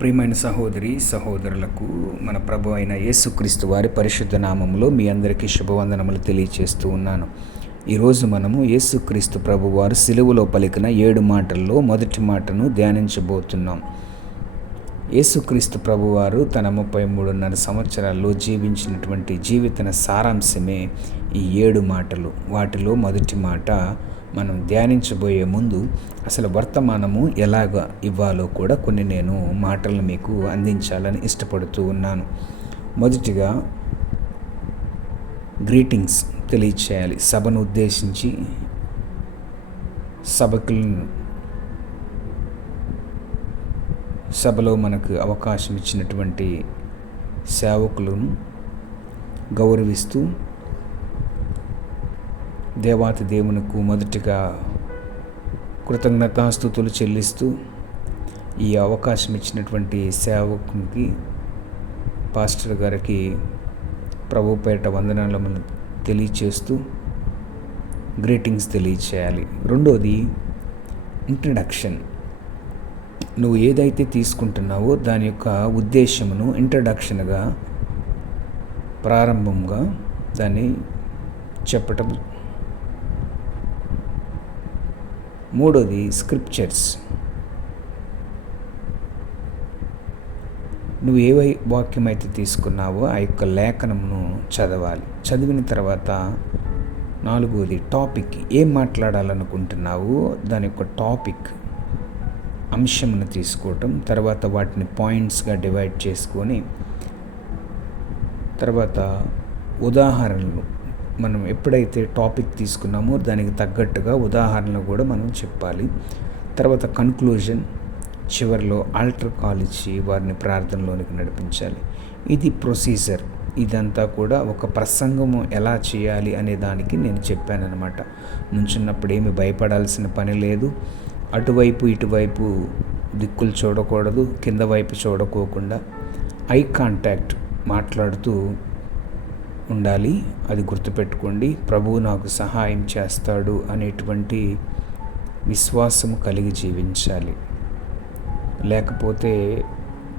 ప్రియమైన సహోదరి సహోదరులకు మన ప్రభు అయిన యేసుక్రీస్తు వారి పరిశుద్ధ నామములో మీ అందరికీ శుభవందనములు తెలియచేస్తూ ఉన్నాను. ఈరోజు మనము యేసుక్రీస్తు ప్రభు వారు సిలువలో పలికిన 7 మాటల్లో మొదటి మాటను ధ్యానించబోతున్నాం. యేసుక్రీస్తు ప్రభువారు తన 33.5 సంవత్సరాల్లో జీవించినటువంటి జీవిత సారాంశమే ఈ 7 మాటలు. వాటిలో మొదటి మాట మనం ధ్యానించబోయే ముందు అసలు వర్తమానము ఎలాగ ఇవ్వాలో కూడా కొన్ని నేను మాటలను మీకు అందించాలని ఇష్టపడుతూ ఉన్నాను. మొదటిగా గ్రీటింగ్స్ తెలియచేయాలి. సభను ఉద్దేశించి సభలో మనకు అవకాశం ఇచ్చినటువంటి సేవకులను గౌరవిస్తూ దేవాతి దేవునికి మొదటిగా కృతజ్ఞతాస్తుతులు చెల్లిస్తూ ఈ అవకాశం ఇచ్చినటువంటి సేవకునికి పాస్టర్ గారికి ప్రభుపేట వందనాలను తెలియచేస్తూ గ్రీటింగ్స్ తెలియచేయాలి. రెండోది ఇంట్రడక్షన్. నువ్వు ఏదైతే తీసుకుంటున్నావో దాని యొక్క ఉద్దేశమును ఇంట్రడక్షన్గా ప్రారంభంగా దాన్ని చెప్పటం. మూడోది స్క్రిప్చర్స్. నువ్వు ఏ వాక్యం అయితే తీసుకున్నావో ఆ యొక్క లేఖనమును చదవాలి. చదివిన తర్వాత నాలుగోది టాపిక్. ఏం మాట్లాడాలనుకుంటున్నావో దాని యొక్క టాపిక్ అంశమును తీసుకోవటం, తర్వాత వాటిని పాయింట్స్గా డివైడ్ చేసుకొని తర్వాత ఉదాహరణలు. మనం ఎప్పుడైతే టాపిక్ తీసుకున్నామో దానికి తగ్గట్టుగా ఉదాహరణలు కూడా మనం చెప్పాలి. తర్వాత కన్క్లూజన్, చివరిలో ఆల్టర్ కాల్ ఇచ్చి వారిని ప్రార్థనలోనికి నడిపించాలి. ఇది ప్రొసీజర్. ఇదంతా కూడా ఒక ప్రసంగము ఎలా చేయాలి అనే దానికి నేను చెప్పానన్నమాట. నుంచున్నప్పుడు ఏమి భయపడాల్సిన పని లేదు. అటువైపు ఇటువైపు దిక్కులు చూడకూడదు, కింద వైపు చూడకోకుండా ఐ కాంటాక్ట్ మాట్లాడుతూ ఉండాలి. అది గుర్తుపెట్టుకోండి. ప్రభువు నాకు సహాయం చేస్తాడు అనేటువంటి విశ్వాసం కలిగి జీవించాలి. లేకపోతే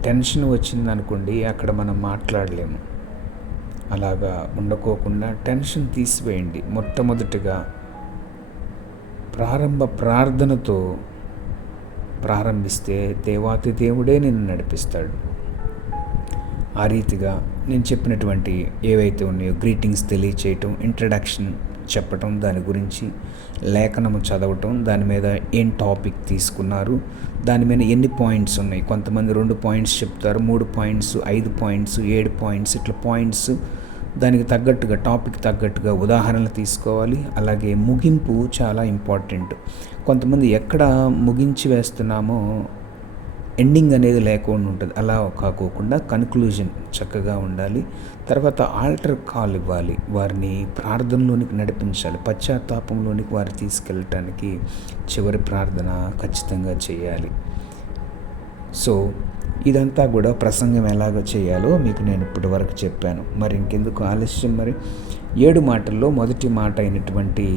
టెన్షన్ వచ్చిందనుకోండి, అక్కడ మనం మాట్లాడలేము. అలాగా ఉండకోకుండా టెన్షన్ తీసివేయండి. మొట్టమొదటిగా ప్రారంభ ప్రార్థనతో ప్రారంభిస్తే దేవాతి దేవుడే నిన్ను నడిపిస్తాడు. ఆ రీతిగా నేను చెప్పినటువంటి ఏవైతే ఉన్నాయో గ్రీటింగ్స్ తెలియచేయటం, ఇంట్రడక్షన్ చెప్పటం, దాని గురించి లేఖనము చదవటం, దాని మీద ఏం టాపిక్ తీసుకున్నారు, దాని మీద ఎన్ని పాయింట్స్ ఉన్నాయి. కొంతమంది 2 పాయింట్స్ చెప్తారు, 3 పాయింట్స్, 5 పాయింట్స్, 7 పాయింట్స్, ఇట్లా పాయింట్స్. దానికి తగ్గట్టుగా టాపిక్ తగ్గట్టుగా ఉదాహరణలు తీసుకోవాలి. అలాగే ముగింపు చాలా ఇంపార్టెంట్. కొంతమంది ఎక్కడ ముగించి వేస్తున్నామో ఎండింగ్ అనేది లేకుండా ఉంటుంది. అలా కాకోకుండా కన్క్లూజన్ చక్కగా ఉండాలి. తర్వాత ఆల్టర్ కాల్ ఇవ్వాలి. వారిని ప్రార్థనలోనికి నడిపించాలి. పశ్చాత్తాపంలోనికి వారు తీసుకెళ్ళటానికి చివరి ప్రార్థన ఖచ్చితంగా చేయాలి. సో ఇదంతా కూడా ప్రసంగం ఎలాగ చేయాలో మీకు నేను ఇప్పటి వరకు చెప్పాను. మరి ఇంకెందుకు ఆలస్యం. మరి 7 మాటల్లో మొదటి మాట అయినటువంటి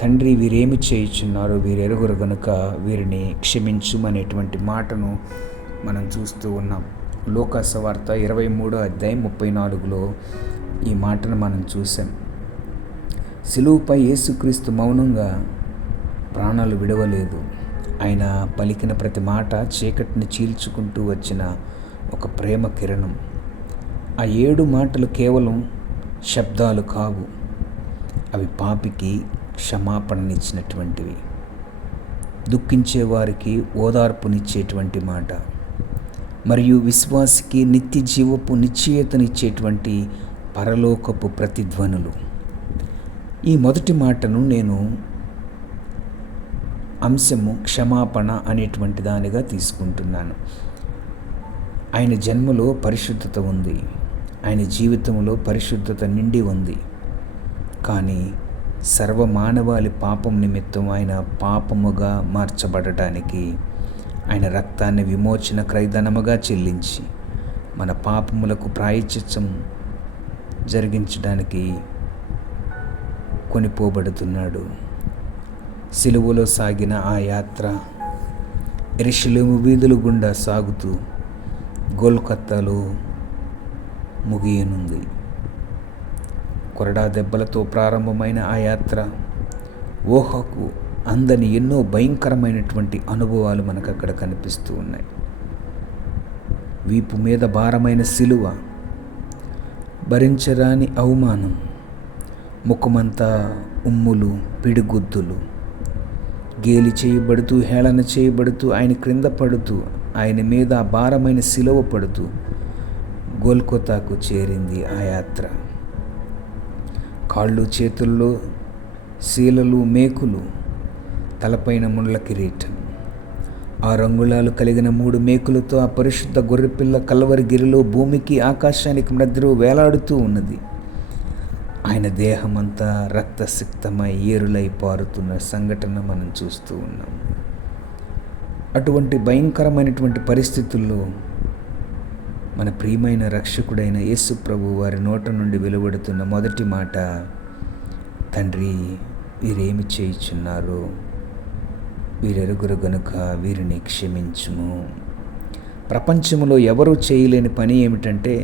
తండ్రి వీరేమి చేయుచున్నారో వీరెరుగురు గనుక వీరిని క్షమించుమనేటువంటి మాటను మనం చూస్తూ ఉన్నాం. లూకా సువార్త 23వ అధ్యాయం 34లో ఈ మాటను మనం చూసాం. సిలువపై యేసుక్రీస్తు మౌనంగా ప్రాణాలు విడవలేదు. ఆయన పలికిన ప్రతి మాట చీకటిని చీల్చుకుంటూ వచ్చిన ఒక ప్రేమ కిరణం. ఆ 7 మాటలు కేవలం శబ్దాలు కావు, అవి పాపికి క్షమాపణనిచ్చినటువంటివి, దుఃఖించే వారికి ఓదార్పునిచ్చేటువంటి మాట, మరియు విశ్వాసికి నిత్య జీవపు నిశ్చయతనిచ్చేటువంటి పరలోకపు ప్రతిధ్వనులు. ఈ మొదటి మాటను నేను అంశము క్షమాపణ అనేటువంటి దానిగా తీసుకుంటున్నాను. ఆయన జన్మలో పరిశుద్ధత ఉంది, ఆయన జీవితంలో పరిశుద్ధత నిండి ఉంది. కానీ సర్వమానవాళి పాపం నిమిత్తం ఆయన పాపముగా మార్చబడటానికి ఆయన రక్తాన్ని విమోచన క్రయధనముగా చెల్లించి మన పాపములకు ప్రాయశ్చిత్తం జరిగించడానికి కొనిపోబడుతున్నాడు. సిలువలో సాగిన ఆ యాత్ర యెరూషలేము వీధుల గుండా సాగుతూ గోల్కొత్తాలో ముగియనుంది. కొరడా దెబ్బలతో ప్రారంభమైన ఆ యాత్ర ఊహకు అందని ఎన్నో భయంకరమైనటువంటి అనుభవాలు మనకు అక్కడ కనిపిస్తూ ఉన్నాయి. వీపు మీద భారమైన సిలువ, భరించరాని అవమానం, ముఖమంతా ఉమ్ములు, పిడిగుద్దులు, గేలి చేయబడుతూ, హేళన చేయబడుతూ, ఆయన క్రింద పడుతూ, ఆయన మీద ఆ భారమైన సిలువ పడుతూ గోల్కొతాకు చేరింది ఆ యాత్ర. కాళ్ళు చేతుల్లో శీలలు, మేకులు, తలపైన ముళ్ళ కిరీటం, 6 అంగుళాలు కలిగిన 3 మేకులతో ఆ పరిశుద్ధ గొర్రెపిల్ల కల్వరి గిరిలో భూమికి ఆకాశానికి మధ్యలో వేలాడుతూ ఉన్నది. ఆయన దేహమంతా రక్తసిక్తమై ఏరులై పారుతున్న సంఘటన మనం చూస్తూ ఉన్నాం. అటువంటి భయంకరమైనటువంటి పరిస్థితుల్లో మన ప్రియమైన రక్షకుడైన యేసు ప్రభు వారి నోట నుండి వెలువడుతున్న మొదటి మాట, తండ్రి వీరేమి చేయుచున్నారో వీరెరుగురు గనుక వీరిని క్షమించుము. ప్రపంచంలో ఎవరూ చేయలేని పని ఏమిటంటే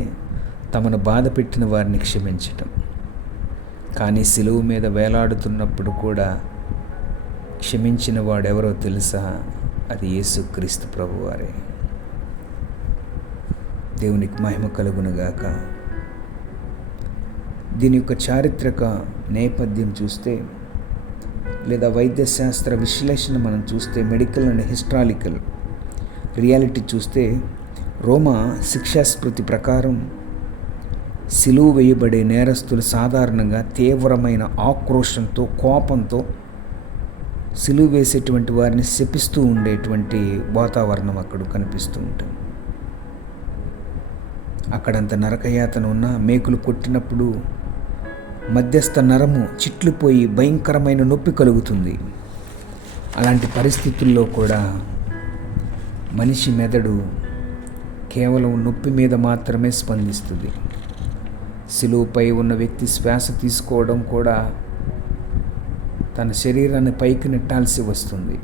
తమను బాధ పెట్టిన వారిని క్షమించటం. కానీ సిలువ మీద వేలాడుతున్నప్పుడు కూడా క్షమించిన వాడెవరో తెలుసా? అది యేసుక్రీస్తు ప్రభువారే. దేవునికి మహిమ కలుగునుగాక. దీని యొక్క చారిత్రక నేపథ్యం చూస్తే, లేదా వైద్యశాస్త్ర విశ్లేషణ మనం చూస్తే, మెడికల్ అండ్ హిస్టారికల్ రియాలిటీ చూస్తే, రోమా శిక్షాస్మృతి ప్రకారం సిలువ వేయబడే నేరస్తులు సాధారణంగా తీవ్రమైన ఆక్రోషంతో, కోపంతో సిలువ వేసేటువంటి వారిని శపిస్తూ ఉండేటువంటి వాతావరణం అక్కడ కనిపిస్తూ ఉంటుంది. అక్కడంత నరకయాతన ఉన్న, మేకులు కొట్టినప్పుడు మధ్యస్థ నరము చిట్లిపోయి భయంకరమైన నొప్పి కలుగుతుంది. అలాంటి పరిస్థితుల్లో కూడా మనిషి మెదడు కేవలం నొప్పి మీద మాత్రమే స్పందిస్తుంది. సిలువపై ఉన్న వ్యక్తి శ్వాస తీసుకోవడం కూడా తన శరీరాన్ని పైకి నెట్టాల్సి వస్తుంది.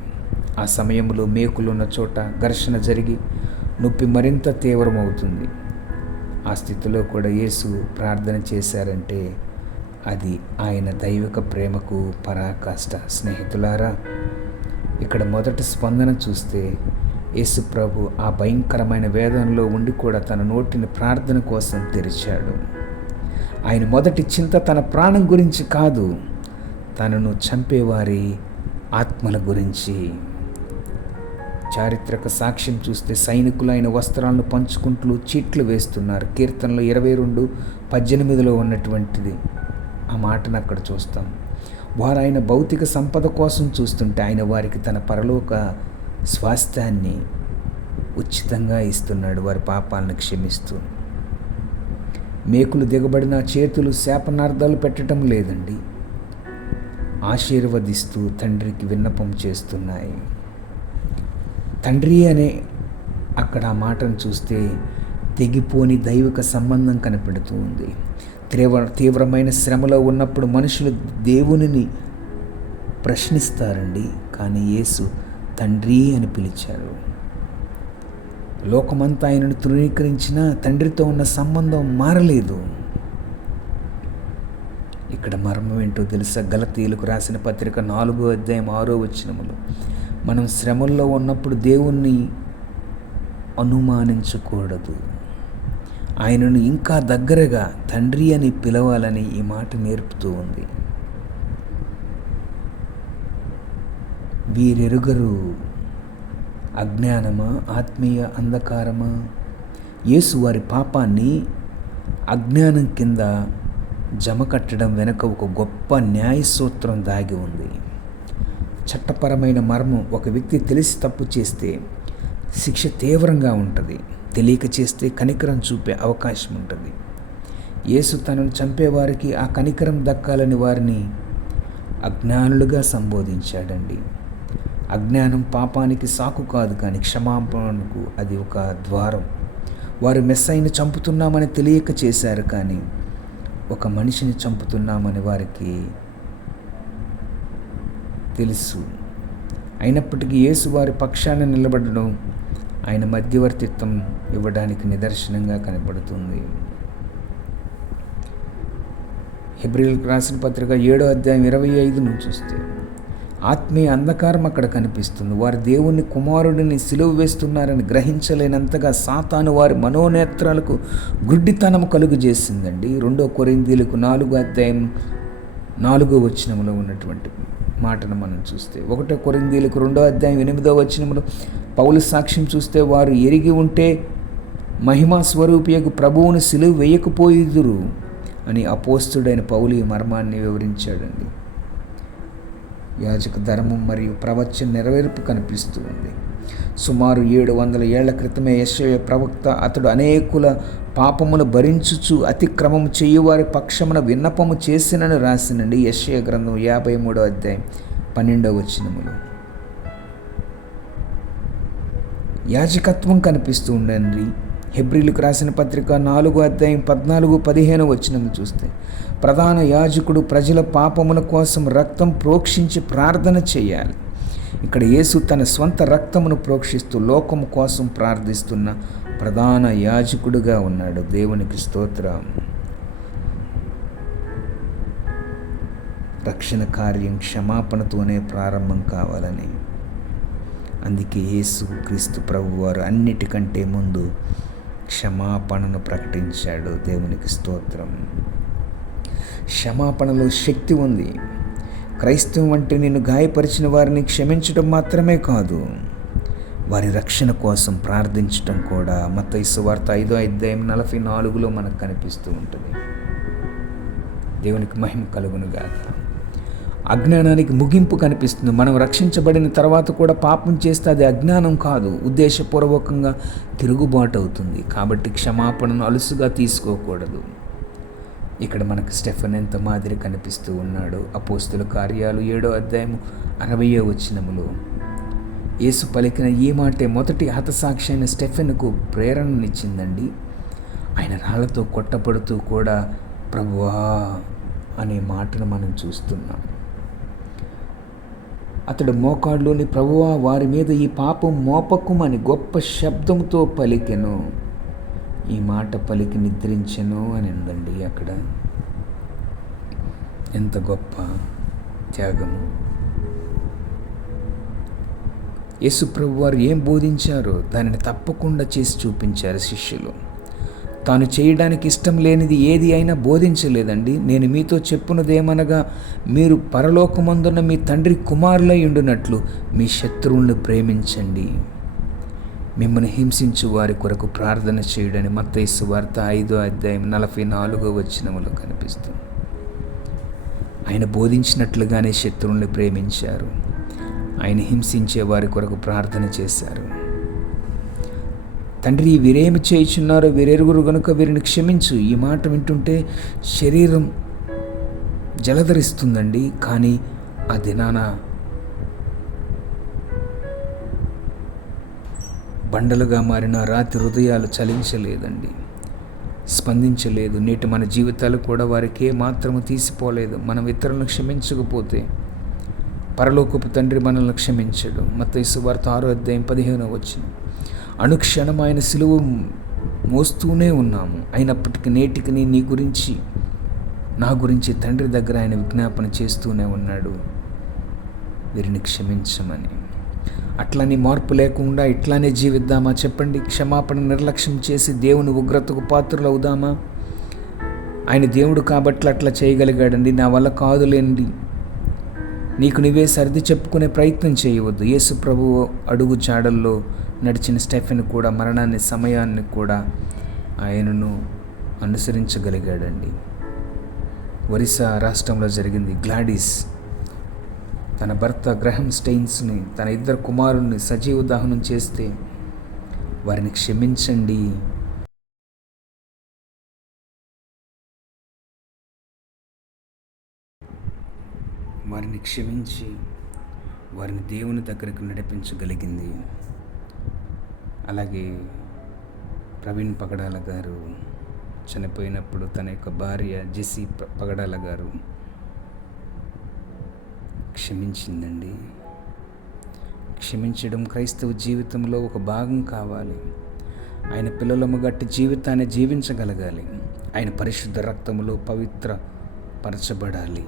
ఆ సమయంలో మేకులున్న చోట ఘర్షణ జరిగి నొప్పి మరింత తీవ్రమవుతుంది. ఆ స్థితిలో కూడా యేసు ప్రార్థన చేశారంటే అది ఆయన దైవిక ప్రేమకు పరాకాష్ట. స్నేహితులారా, ఇక్కడ మొదటి స్పందన చూస్తే యేసు ప్రభు ఆ భయంకరమైన వేదనలో ఉండి కూడా తన నోటిని ప్రార్థన కోసం తెరిచాడు. ఆయన మొదటి చింత తన ప్రాణం గురించి కాదు, తనను చంపేవారి ఆత్మల గురించి. చారిత్రక సాక్ష్యం చూస్తే సైనికులు ఆయన వస్త్రాలను పంచుకుంటూ చీట్లు వేస్తున్నారు. కీర్తనలో 22:18 ఉన్నటువంటిది ఆ మాటను అక్కడ చూస్తాం. వారు ఆయన భౌతిక సంపద కోసం చూస్తుంటే ఆయన వారికి తన పరలోక స్వాస్థ్యాన్ని ఉచితంగా ఇస్తున్నాడు, వారి పాపాలను క్షమిస్తూ. మేకులు దిగబడిన చేతులు శాపనార్థాలు పెట్టడం లేదండి, ఆశీర్వదిస్తూ తండ్రికి విన్నపం చేస్తున్నాయి. తండ్రి అనే అక్కడ ఆ మాటను చూస్తే తెగిపోని దైవిక సంబంధం కనపడుతూ ఉంది. తీవ్రమైన శ్రమలో ఉన్నప్పుడు మనుషులు దేవునిని ప్రశ్నిస్తారండి, కానీ యేసు తండ్రి అని పిలిచారు. లోకమంతా ఆయనను తృణీకరించినా తండ్రితో ఉన్న సంబంధం మారలేదు. ఇక్కడ మర్మం ఏంటో తెలుసా? గలతీయులకు రాసిన పత్రిక 4:6 మనం శ్రమల్లో ఉన్నప్పుడు దేవుణ్ణి అనుమానించకూడదు, ఆయనను ఇంకా దగ్గరగా తండ్రి అని పిలవాలని ఈ మాట నేర్పుతూ ఉంది. వీరెరుగరు అజ్ఞానమా, ఆత్మీయ అంధకారమా? యేసు వారి పాపాన్ని అజ్ఞానం కింద జమ కట్టడం వెనుక ఒక గొప్ప న్యాయ సూత్రం దాగి ఉంది. చట్టపరమైన మర్మం, ఒక వ్యక్తి తెలిసి తప్పు చేస్తే శిక్ష తీవ్రంగా ఉంటుంది, తెలియక చేస్తే కనికరం చూపే అవకాశం ఉంటుంది. యేసు తనను చంపేవారికి ఆ కనికరం దక్కాలని వారిని అజ్ఞానులుగా సంబోధించాడండి. అజ్ఞానం పాపానికి సాకు కాదు, కానీ క్షమాపణకు అది ఒక ద్వారం. వారు మెస్సైని చంపుతున్నామని తెలియక చేశారు, కానీ ఒక మనిషిని చంపుతున్నామని వారికి తెలుసు. అయినప్పటికీ యేసు వారి పక్షాన నిలబడడం ఆయన మధ్యవర్తిత్వం ఇవ్వడానికి నిదర్శనంగా కనబడుతుంది. హెబ్రీయులకు రాసిన పత్రిక 7వ అధ్యాయం 25 చూస్తే ఆత్మీయ అంధకారం అక్కడ కనిపిస్తుంది. వారు దేవుని కుమారుడిని సిలువ వేస్తున్నారని గ్రహించలేనంతగా సాతాను వారి మనోనేత్రాలకు గుడ్డితనం కలుగు చేసిందండి. 2 కొరింథీయులకు 4వ అధ్యాయం 4వ వచనంలో ఉన్నటువంటి మాటను మనం చూస్తే, 1 కొరింథీయులకు 2వ అధ్యాయం 8వ వచనంలో పౌలు సాక్ష్యం చూస్తే, వారు ఎరిగి ఉంటే మహిమా స్వరూపియకు ప్రభువును సిలువ వేయకపోయిదురు అని అపోస్తుడైన పౌలు ఈ మర్మాన్ని వివరించాడండి. యాజక ధర్మం మరియు ప్రవచన నెరవేర్పు కనిపిస్తూ ఉంది. సుమారు 700 ఏళ్ల క్రితమే యెషయా ప్రవక్త అతడు అనేకుల పాపమును భరించుచు అతిక్రమము చేయువారి పక్షమున విన్నపము చేసినని రాసినండి. యెషయా గ్రంథం 53వ అధ్యాయం 12వ వచనములు. యాజకత్వం కనిపిస్తూ ఉండండి. హెబ్రీయులకు రాసిన పత్రిక 4వ అధ్యాయం 14-15 వచనము చూస్తే, ప్రధాన యాజకుడు ప్రజల పాపముల కోసం రక్తం ప్రోక్షించి ప్రార్థన చేయాలి. ఇక్కడ యేసు తన స్వంత రక్తమును ప్రోక్షిస్తూ లోకము కోసం ప్రార్థిస్తున్న ప్రధాన యాజకుడుగా ఉన్నాడు. దేవునికి స్తోత్రం. రక్షణ కార్యం క్షమాపణతోనే ప్రారంభం కావాలని, అందుకే యేసు క్రీస్తు ప్రభువారు అన్నిటికంటే ముందు క్షమాపణను ప్రకటించాడు. దేవునికి స్తోత్రం. క్షమాపణలో శక్తి ఉంది. క్రైస్తవం అంటే నిన్ను గాయపరిచిన వారిని క్షమించడం మాత్రమే కాదు, వారి రక్షణ కోసం ప్రార్థించడం కూడా. మత్తయి సువార్త 5వ అధ్యాయం 44లో మనకు కనిపిస్తూ ఉంటుంది. దేవునికి మహిమ కలుగునుగాక. అజ్ఞానానికి ముగింపు కనిపిస్తుంది. మనం రక్షించబడిన తర్వాత కూడా పాపం చేస్తే అది అజ్ఞానం కాదు, ఉద్దేశపూర్వకంగా తిరుగుబాటు అవుతుంది. కాబట్టి క్షమాపణను అలుసుగా తీసుకోకూడదు. ఇక్కడ మనకు స్టెఫెన్ ఎంత మాదిరి కనిపిస్తూ ఉన్నాడు. అపోస్తుల కార్యాలు 7వ అధ్యాయం 60వ వచనములో యేసు పలికిన ఈ మాటే మొదటి హతసాక్షి అయిన స్టెఫెన్కు ప్రేరణనిచ్చిందండి. ఆయన రాళ్లతో కొట్టబడుతూ కూడా ప్రభువా అనే మాటను మనం చూస్తున్నాం. అతడు మోకాళ్ళలోని ప్రభువా వారి మీద ఈ పాపం మోపకుమని గొప్ప శబ్దంతో పలికెను. ఈ మాట పలికి నిద్రించెను అని ఉందండి. అక్కడ ఎంత గొప్ప త్యాగము. యేసు ప్రభు వారు ఏం బోధించారో దానిని తప్పకుండా చేసి చూపించారు శిష్యులు. తాను చేయడానికి ఇష్టం లేనిది ఏది అయినా బోధించలేదండి. నేను మీతో చెప్పున్నదేమనగా, మీరు పరలోకమందున్న మీ తండ్రి కుమారులై ఉండునట్లు మీ శత్రువులను ప్రేమించండి, మిమ్మల్ని హింసించు వారి కొరకు ప్రార్థన చేయడని మత్తయి సువార్త 5వ అధ్యాయం 44వ వచనములో కనిపిస్తుంది. ఆయన బోధించినట్లుగానే శత్రువులను ప్రేమించారు. ఆయన హింసించే వారి కొరకు ప్రార్థన చేశారు. తండ్రి వీరేమి చేయుచున్నారో వీరెరుగురు గనుక వీరిని క్షమించు. ఈ మాట వింటుంటే శరీరం జలధరిస్తుందండి. కానీ ఆ దినాన బండలుగా మారిన రాతి హృదయాలు చలించలేదండి, స్పందించలేదు. నేటి మన జీవితాలు కూడా వారికి ఏ మాత్రము తీసిపోలేదు. మనం ఇతరులను క్షమించకపోతే పరలోకపు తండ్రి మనల్ని క్షమించడు. మత్తయి సువార్త 6వ అధ్యాయం 15వ వచనం. అనుక్షణం ఆయన సిలువ మోస్తూనే ఉన్నాము. అయినప్పటికీ నేటికి నీ గురించి నా గురించి తండ్రి దగ్గర ఆయన విజ్ఞాపన చేస్తూనే ఉన్నాడు, వీరిని క్షమించమని. అట్లని మార్పు లేకుండా ఇట్లానే జీవిద్దామా చెప్పండి? క్షమాపణ నిర్లక్ష్యం చేసి దేవుని ఉగ్రతకు పాత్రలు అవుదామా? ఆయన దేవుడు కాబట్టి అట్లా చేయగలిగాడండి, నా వల్ల కాదులేండి. నీకు నువ్వే సర్ది చెప్పుకునే ప్రయత్నం చేయవద్దు. యేసు ప్రభువు అడుగు జాడల్లో నడిచిన స్టెఫెన్ కూడా మరణాన్ని సమయాన్ని కూడా ఆయనను అనుసరించగలిగాడండి. ఒరిస్సా రాష్ట్రంలో జరిగింది. గ్లాడిస్ తన భర్త గ్రహం స్టెయిన్స్ని, తన 2 కుమారుల్ని సజీవ దహనం చేస్తే వారిని క్షమించండి, వారిని క్షమించి వారిని దేవుని దగ్గరకు నడిపించగలిగింది. అలాగే ప్రవీణ్ పగడాల గారు చనిపోయినప్పుడు తన యొక్క భార్య జెసి పగడాల గారు క్షమించిందండి. క్షమించడం క్రైస్తవ జీవితంలో ఒక భాగం కావాలి. ఆయన పిల్లలము గట్టి జీవితాన్ని జీవించగలగాలి. ఆయన పరిశుద్ధ రక్తములో పవిత్రపరచబడాలి.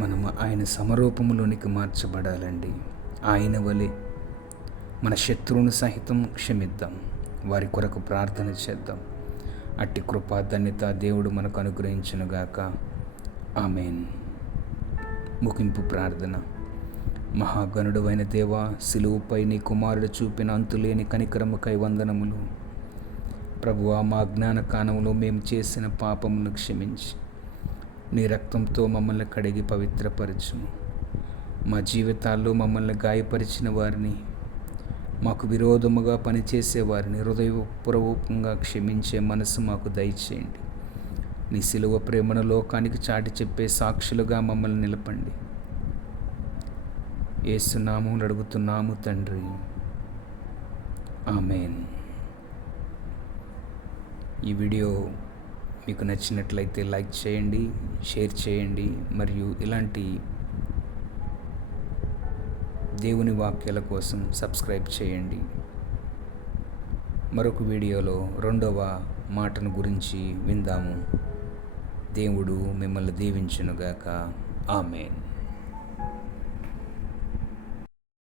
మనము ఆయన సమరూపములోనికి మార్చబడాలండి. ఆయన వలె మన శత్రువును సహితం క్షమిద్దాం, వారి కొరకు ప్రార్థన చేద్దాం. అట్టి కృపా ధన్యత దేవుడు మనకు అనుగ్రహించునుగాక. ఆమేన్. ముగింపు ప్రార్థన. మహాగణుడు అయిన దేవా, సిలువపై నీ కుమారుడు చూపిన అంతులేని కనికరముకై వందనములు. ప్రభువా, మా జ్ఞాన కాలంలో మేము చేసిన పాపమును క్షమించి నీ రక్తంతో మమ్మల్ని కడిగి పవిత్రపరచుము. మా జీవితాల్లో మమ్మల్ని గాయపరిచిన వారిని, మాకు విరోధముగా పనిచేసేవారిని హృదయపూర్వకంగా క్షమించే మనసు మాకు దయచేయండి. నీ సిలువ ప్రేమను లోకానికి చాటి చెప్పే సాక్షులుగా మమ్మల్ని నిలపండి. యేసు నామములో అడుగుతున్నాము తండ్రి. ఆమేన్. ఈ వీడియో మీకు నచ్చినట్లయితే లైక్ చేయండి, షేర్ చేయండి, మరియు ఇలాంటి దేవుని వాక్యాల కోసం సబ్స్క్రైబ్ చేయండి. మరొక వీడియోలో 2వ మాటను గురించి విందాము. దేవుడు మిమ్మల్ని దీవించునుగాక. ఆమేన్.